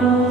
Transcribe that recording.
Lord.